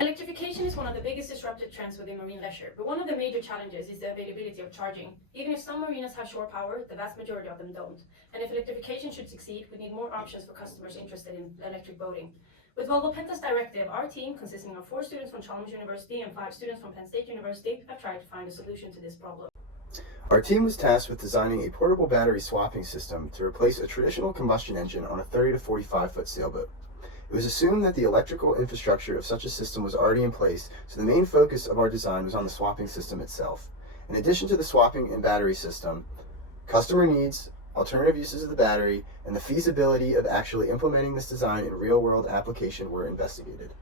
Electrification is one of the biggest disruptive trends within marine leisure, but one of the major challenges is the availability of charging. Even if some marinas have shore power, the vast majority of them don't. And if electrification should succeed, we need more options for customers interested in electric boating. With Volvo Penta's directive, our team, consisting of 4 students from Chalmers University and 5 students from Penn State University, have tried to find a solution to this problem. Our team was tasked with designing a portable battery swapping system to replace a traditional combustion engine on a 30 to 45-foot sailboat. It was assumed that the electrical infrastructure of such a system was already in place, so the main focus of our design was on the swapping system itself. In addition to the swapping and battery system, customer needs, alternative uses of the battery, and the feasibility of actually implementing this design in real-world application were investigated.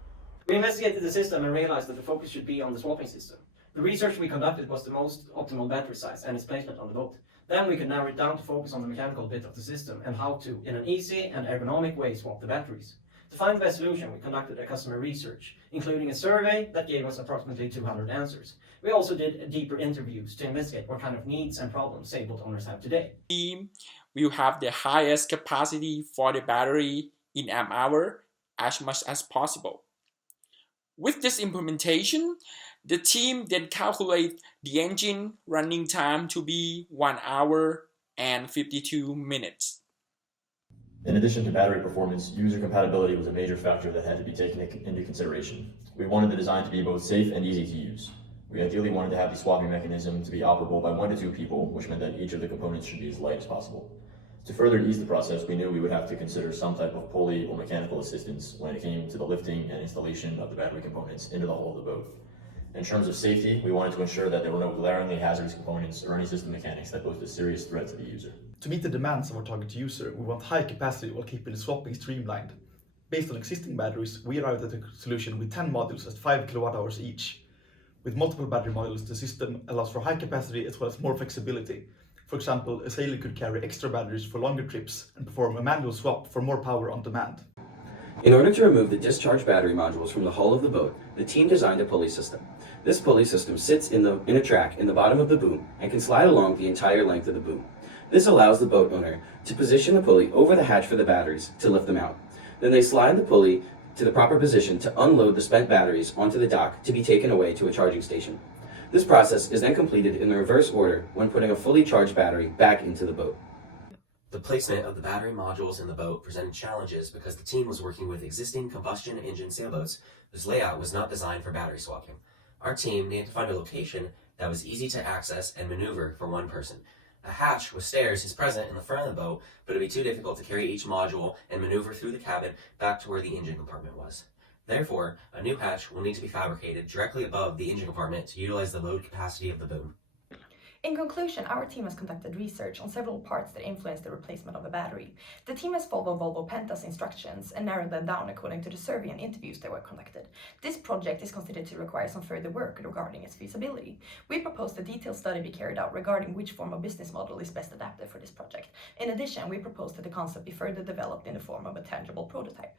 We investigated the system and realized that the focus should be on the swapping system. The research we conducted was the most optimal battery size and its placement on the boat. Then we could narrow it down to focus on the mechanical bit of the system and how to, in an easy and ergonomic way, swap the batteries. To find the best solution, we conducted a customer research, including a survey that gave us approximately 200 answers. We also did deeper interviews to investigate what kind of needs and problems sailboat owners have today. Team will have the highest capacity for the battery in amp hour as much as possible. With this implementation, the team then calculate the engine running time to be 1 hour and 52 minutes. In addition to battery performance, user compatibility was a major factor that had to be taken into consideration. We wanted the design to be both safe and easy to use. We ideally wanted to have the swapping mechanism to be operable by 1 to 2 people, which meant that each of the components should be as light as possible. To further ease the process, we knew we would have to consider some type of pulley or mechanical assistance when it came to the lifting and installation of the battery components into the hull of the boat. In terms of safety, we wanted to ensure that there were no glaringly hazardous components or any system mechanics that posed a serious threat to the user. To meet the demands of our target user, we want high capacity while keeping the swapping streamlined. Based on existing batteries, we arrived at a solution with 10 modules at 5 kWh each. With multiple battery modules, the system allows for high capacity as well as more flexibility. For example, a sailor could carry extra batteries for longer trips and perform a manual swap for more power on demand. In order to remove the discharge battery modules from the hull of the boat, the team designed a pulley system. This pulley system sits in a track in the bottom of the boom and can slide along the entire length of the boom. This allows the boat owner to position the pulley over the hatch for the batteries to lift them out. Then they slide the pulley to the proper position to unload the spent batteries onto the dock to be taken away to a charging station. This process is then completed in the reverse order when putting a fully charged battery back into the boat. The placement of the battery modules in the boat presented challenges because the team was working with existing combustion engine sailboats whose layout was not designed for battery swapping. Our team needed to find a location that was easy to access and maneuver for one person. A hatch with stairs is present in the front of the boat, but it would be too difficult to carry each module and maneuver through the cabin back to where the engine compartment was. Therefore, a new hatch will need to be fabricated directly above the engine compartment to utilize the load capacity of the boom. In conclusion, our team has conducted research on several parts that influence the replacement of a battery. The team has followed Volvo Penta's instructions and narrowed them down according to the survey and interviews that were conducted. This project is considered to require some further work regarding its feasibility. We proposed a detailed study be carried out regarding which form of business model is best adapted for this project. In addition, we proposed that the concept be further developed in the form of a tangible prototype.